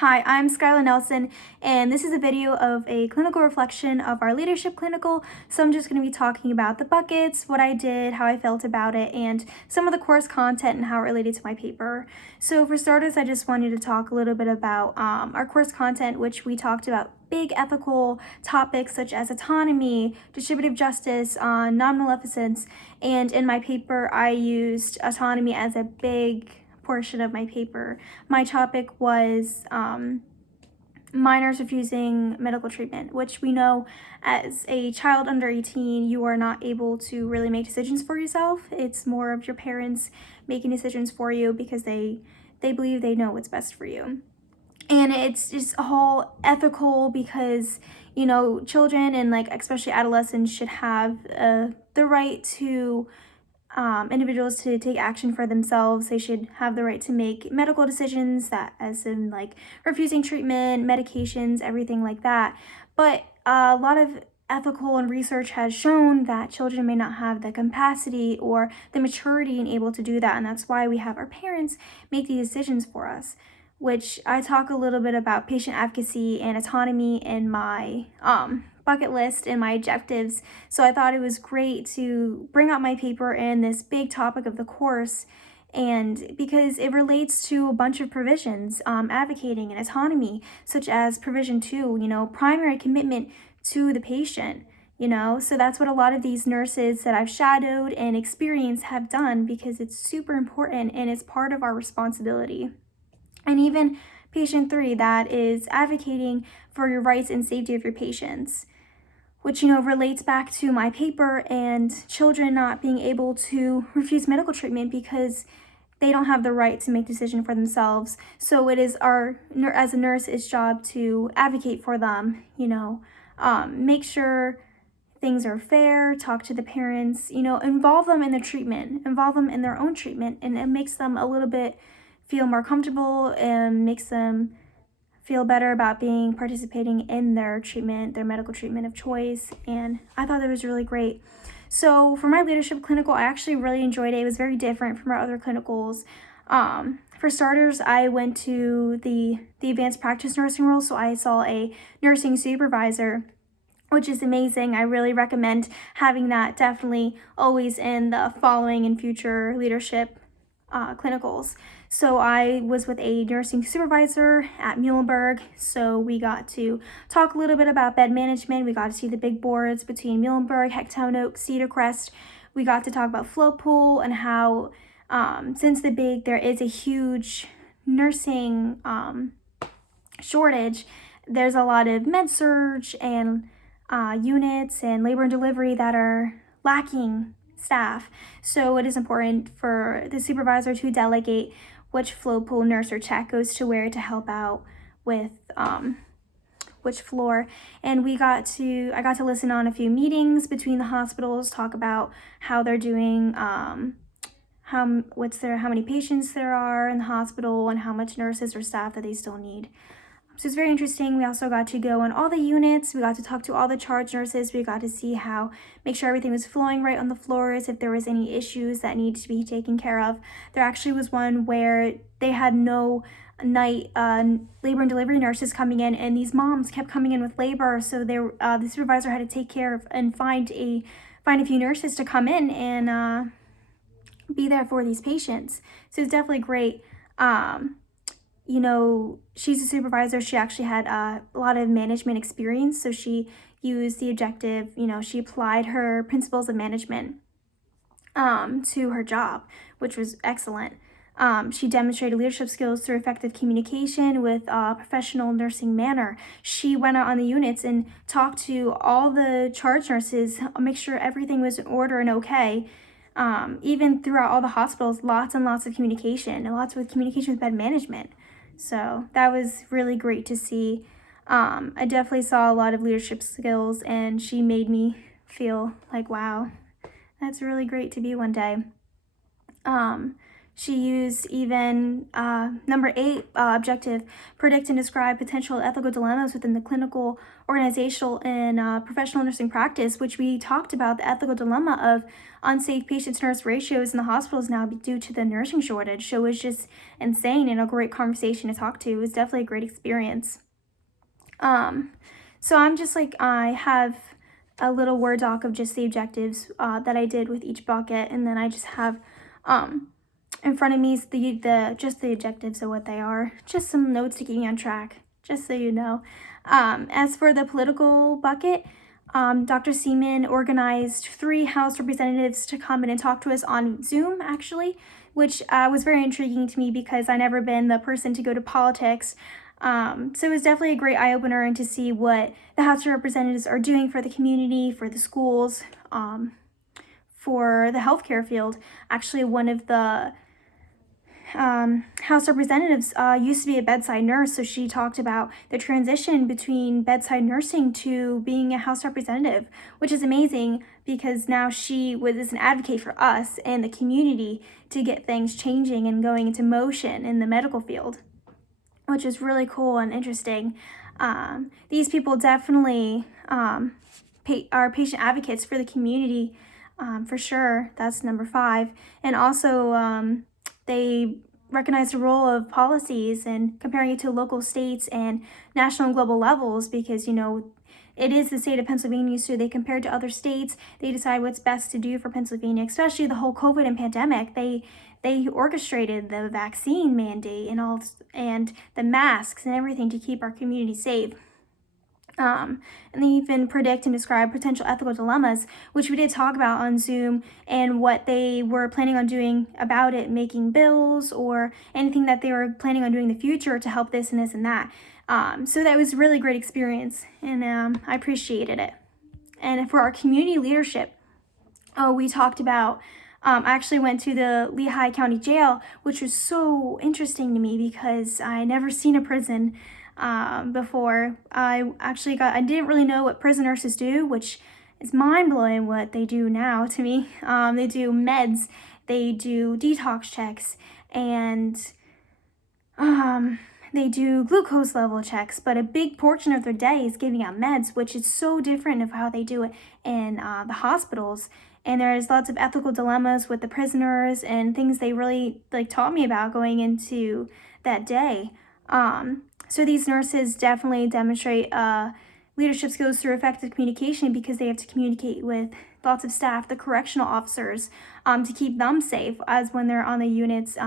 Hi, I'm Skylar Nelson, and this is a video of a clinical reflection of our leadership clinical. So I'm just going to be talking about the buckets, what I did, how I felt about it, and some of the course content and how it related to my paper. So for starters, I just wanted to talk a little bit about our course content, which we talked about big ethical topics such as autonomy, distributive justice, non-maleficence, and in my paper, I used autonomy as a big portion of my paper. My topic was minors refusing medical treatment, which we know as a child under 18, you are not able to really make decisions for yourself. It's more of your parents making decisions for you because they believe they know what's best for you. And it's just all ethical because, you know, children and like especially adolescents should have the right to individuals to take action for themselves. They should have the right to make medical decisions, that as in like refusing treatment, medications, everything like that. But a lot of ethical and research has shown that children may not have the capacity or the maturity and able to do that, and that's why we have our parents make these decisions for us, which I talk a little bit about patient advocacy and autonomy in my bucket list and my objectives. So I thought it was great to bring up my paper in this big topic of the course, and because it relates to a bunch of provisions advocating and autonomy, such as provision 2, primary commitment to the patient. So that's what a lot of these nurses that I've shadowed and experienced have done, because it's super important and it's part of our responsibility. And even patient 3, that is advocating for your rights and safety of your patients, which, relates back to my paper and children not being able to refuse medical treatment because they don't have the right to make decisions for themselves. So it is as a nurse, it's job to advocate for them, make sure things are fair, talk to the parents, involve them in the treatment, involve them in their own treatment, and it makes them a little bit feel more comfortable and makes them feel better about participating in their treatment, their medical treatment of choice. And I thought that was really great. So for my leadership clinical, I actually really enjoyed it. It was very different from our other clinicals. For starters, I went to the advanced practice nursing role, so I saw a nursing supervisor, which is amazing. I really recommend having that definitely always in the following and future leadership clinicals. So I was with a nursing supervisor at Muhlenberg, so we got to talk a little bit about bed management. We got to see the big boards between Muhlenberg, Hectown Oak, Cedar Crest. We got to talk about float pool and how since there is a huge nursing shortage, there's a lot of med-surg and units and labor and delivery that are lacking staff. So it is important for the supervisor to delegate which float pool nurse or tech goes to where to help out with which floor. And I got to listen on a few meetings between the hospitals, talk about how they're doing, how many patients there are in the hospital, and how much nurses or staff that they still need. So it's very interesting. We also got to go on all the units. We got to talk to all the charge nurses. We got to see make sure everything was flowing right on the floors, if there was any issues that needed to be taken care of. There actually was one where they had no night labor and delivery nurses coming in, and these moms kept coming in with labor. So the supervisor had to take care of and find a few nurses to come in and be there for these patients. So it's definitely great. She's a supervisor. She actually had a lot of management experience. So she used the objective, she applied her principles of management to her job, which was excellent. She demonstrated leadership skills through effective communication with a professional nursing manner. She went out on the units and talked to all the charge nurses, make sure everything was in order and okay. Even throughout all the hospitals, lots and lots of communication, and lots of communication with bed management. So that was really great to see. I definitely saw a lot of leadership skills, and she made me feel like, wow, that's really great to be one day. She used even number 8 objective, predict and describe potential ethical dilemmas within the clinical, organizational, and professional nursing practice, which we talked about the ethical dilemma of unsafe patient-to-nurse ratios in the hospitals now due to the nursing shortage. So it was just insane and a great conversation to talk to. It was definitely a great experience. So I'm just like, I have a little Word doc of just the objectives that I did with each bucket, and then I just have in front of me is just the objectives of what they are. Just some notes to keep me on track, just so you know. As for the political bucket, Dr. Seaman organized 3 House representatives to come in and talk to us on Zoom, actually, which was very intriguing to me because I've never been the person to go to politics. So it was definitely a great eye-opener and to see what the House of Representatives are doing for the community, for the schools, for the healthcare field. Actually, one of the House Representatives used to be a bedside nurse, so she talked about the transition between bedside nursing to being a House Representative, which is amazing because now she is an advocate for us and the community to get things changing and going into motion in the medical field, which is really cool and interesting. These people definitely are patient advocates for the community, for sure. That's number 5. And also, they recognize the role of policies and comparing it to local states and national and global levels because, it is the state of Pennsylvania, so they compare to other states. They decide what's best to do for Pennsylvania, especially the whole COVID and pandemic. They orchestrated the vaccine mandate and the masks and everything to keep our community safe. And they even predict and describe potential ethical dilemmas, which we did talk about on Zoom, and what they were planning on doing about it, making bills or anything that they were planning on doing in the future to help this and this and that. So that was a really great experience, and I appreciated it. And for our community leadership, we talked about, I actually went to the Lehigh County Jail, which was so interesting to me because I never seen a prison before. I didn't really know what prison nurses do, which is mind-blowing what they do now to me. They do meds, they do detox checks, and they do glucose level checks, but a big portion of their day is giving out meds, which is so different of how they do it in the hospitals. And there's lots of ethical dilemmas with the prisoners and things they really taught me about going into that day. So these nurses definitely demonstrate leadership skills through effective communication because they have to communicate with lots of staff, the correctional officers, to keep them safe as when they're on the units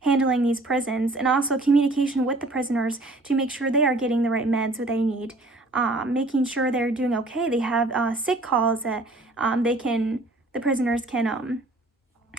handling these prisons, and also communication with the prisoners to make sure they are getting the right meds that they need, making sure they're doing okay. They have sick calls that the prisoners can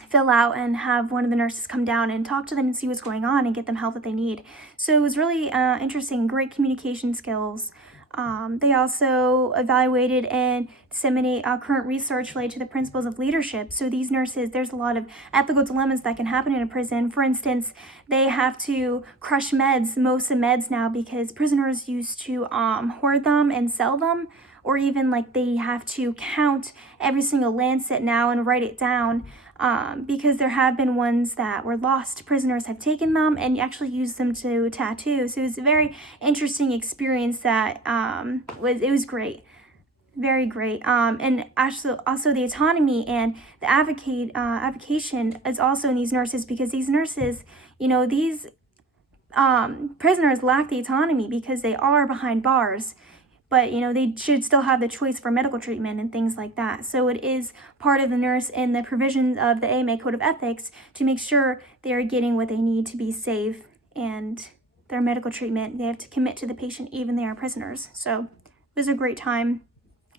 fill out and have one of the nurses come down and talk to them and see what's going on and get them help that they need. So it was really interesting, great communication skills. They also evaluated and disseminate current research related to the principles of leadership. So these nurses, there's a lot of ethical dilemmas that can happen in a prison. For instance, they have to crush most of meds now because prisoners used to hoard them and sell them, or even they have to count every single lancet now and write it down. Because there have been ones that were lost. Prisoners have taken them and actually used them to tattoo. So it was a very interesting experience that it was great. Very great. And also the autonomy and the advocation is also in these nurses, because these nurses, these prisoners lack the autonomy because they are behind bars. But, they should still have the choice for medical treatment and things like that. So it is part of the nurse in the provisions of the AMA Code of Ethics to make sure they are getting what they need to be safe and their medical treatment. They have to commit to the patient even they are prisoners. So it was a great time.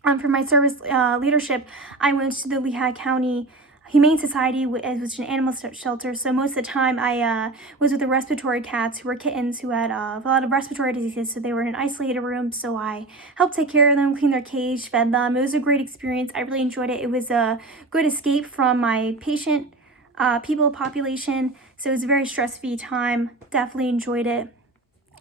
For my service leadership, I went to the Lehigh County Humane Society, which is an animal shelter. So most of the time I was with the respiratory cats, who were kittens who had a lot of respiratory diseases. So they were in an isolated room. So I helped take care of them, clean their cage, fed them. It was a great experience. I really enjoyed it. It was a good escape from my patient people population. So it was a very stress-free time. Definitely enjoyed it.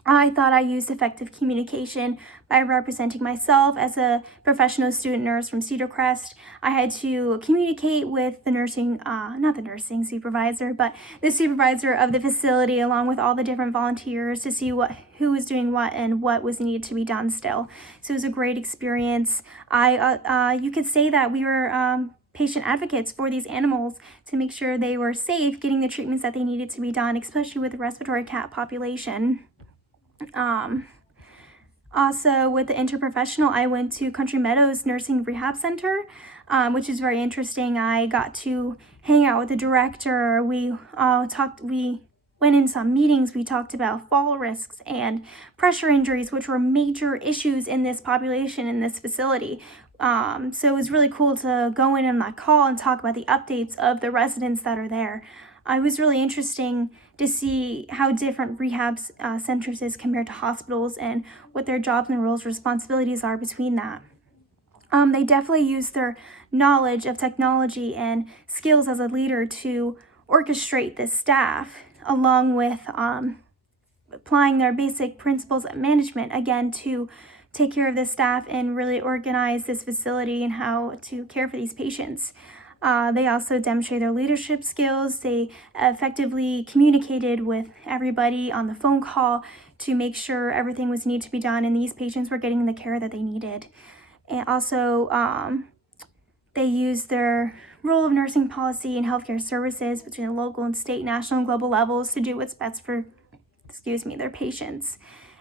I thought I used effective communication by representing myself as a professional student nurse from Cedar Crest. I had to communicate with the nursing, not the nursing supervisor, but the supervisor of the facility, along with all the different volunteers, to see who was doing what and what was needed to be done still. So it was a great experience. You could say that we were patient advocates for these animals to make sure they were safe, getting the treatments that they needed to be done, especially with the respiratory cat population. Also, with the interprofessional, I went to Country Meadows Nursing Rehab Center, which is very interesting. I got to hang out with the director. We went in some meetings. We talked about fall risks and pressure injuries, which were major issues in this population in this facility. So it was really cool to go in on that call and talk about the updates of the residents that are there. It was really interesting to see how different rehab centers is compared to hospitals and what their jobs and roles responsibilities are between that. They definitely use their knowledge of technology and skills as a leader to orchestrate this staff, along with applying their basic principles of management, again, to take care of this staff and really organize this facility and how to care for these patients. They also demonstrated their leadership skills. They effectively communicated with everybody on the phone call to make sure everything was needed to be done and these patients were getting the care that they needed. And also, they used their role of nursing policy and healthcare services between the local and state, national, and global levels to do what's best for, their patients.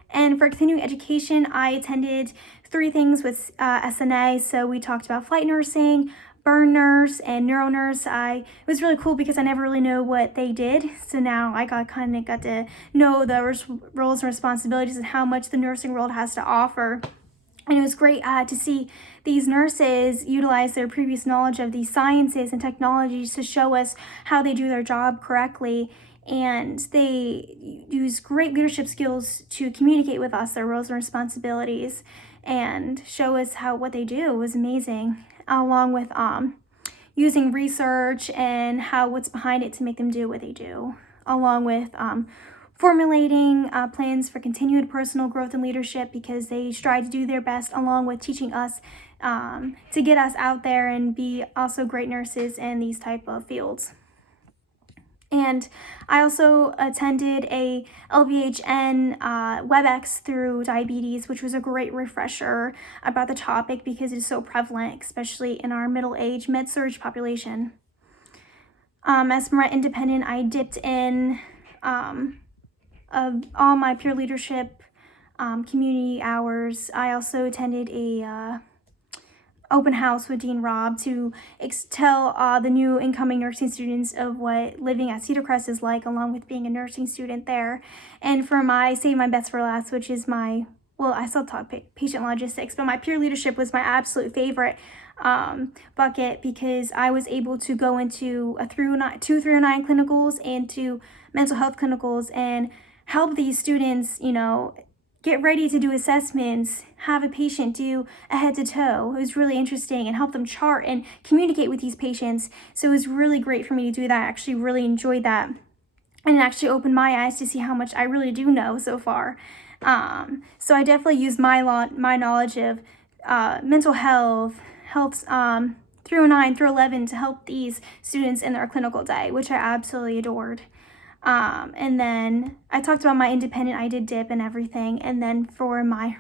And for continuing education, I attended 3 things with SNA. So we talked about flight nursing, burn nurse, and neuro nurse. It was really cool because I never really know what they did. So now I got to know the roles and responsibilities and how much the nursing world has to offer. And it was great to see these nurses utilize their previous knowledge of these sciences and technologies to show us how they do their job correctly. And they use great leadership skills to communicate with us their roles and responsibilities and show us what they do. It was amazing, along with using research and what's behind it to make them do what they do, along with formulating plans for continued personal growth and leadership, because they strive to do their best, along with teaching us to get us out there and be also great nurses in these type of fields. And I also attended a LVHN WebEx through diabetes, which was a great refresher about the topic because it is so prevalent, especially in our middle-aged med-surg population. As for my independent, I dipped in all my peer leadership community hours. I also attended a open house with Dean Robb to tell the new incoming nursing students of what living at Cedar Crest is like, along with being a nursing student there. And for save my best for last, which is I still talk patient logistics, but my peer leadership was my absolute favorite bucket, because I was able to go into 309 clinicals and to mental health clinicals and help these students, get ready to do assessments, have a patient do a head to toe. It was really interesting, and help them chart and communicate with these patients. So it was really great for me to do that. I actually really enjoyed that, and it actually opened my eyes to see how much I really do know so far. So I definitely used my knowledge of mental health 309 through 11 to help these students in their clinical day, which I absolutely adored. And then I talked about my independent, I did dip and everything. And then for my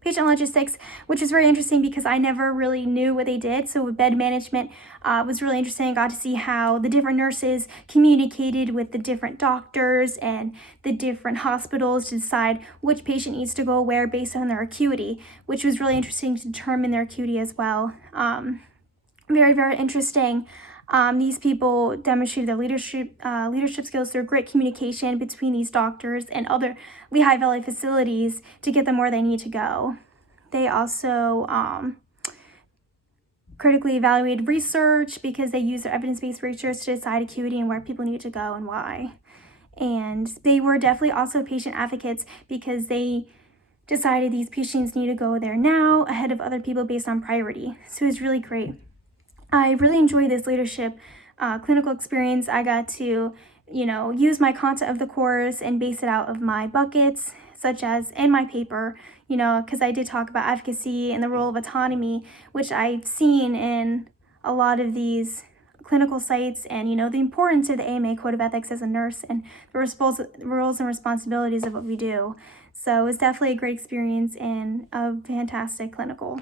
patient logistics, which is very interesting because I never really knew what they did. So with bed management was really interesting. I got to see how the different nurses communicated with the different doctors and the different hospitals to decide which patient needs to go where based on their acuity, which was really interesting to determine their acuity as well. Very, very interesting. These people demonstrated their leadership skills through great communication between these doctors and other Lehigh Valley facilities to get them where they need to go. They also critically evaluated research because they use their evidence-based research to decide acuity and where people need to go and why. And they were definitely also patient advocates because they decided these patients need to go there now ahead of other people based on priority. So it was really great. I really enjoyed this leadership clinical experience. I got to, use my content of the course and base it out of my buckets, such as in my paper, because I did talk about advocacy and the role of autonomy, which I've seen in a lot of these clinical sites, and the importance of the AMA Code of Ethics as a nurse and the roles and responsibilities of what we do. So it was definitely a great experience and a fantastic clinical.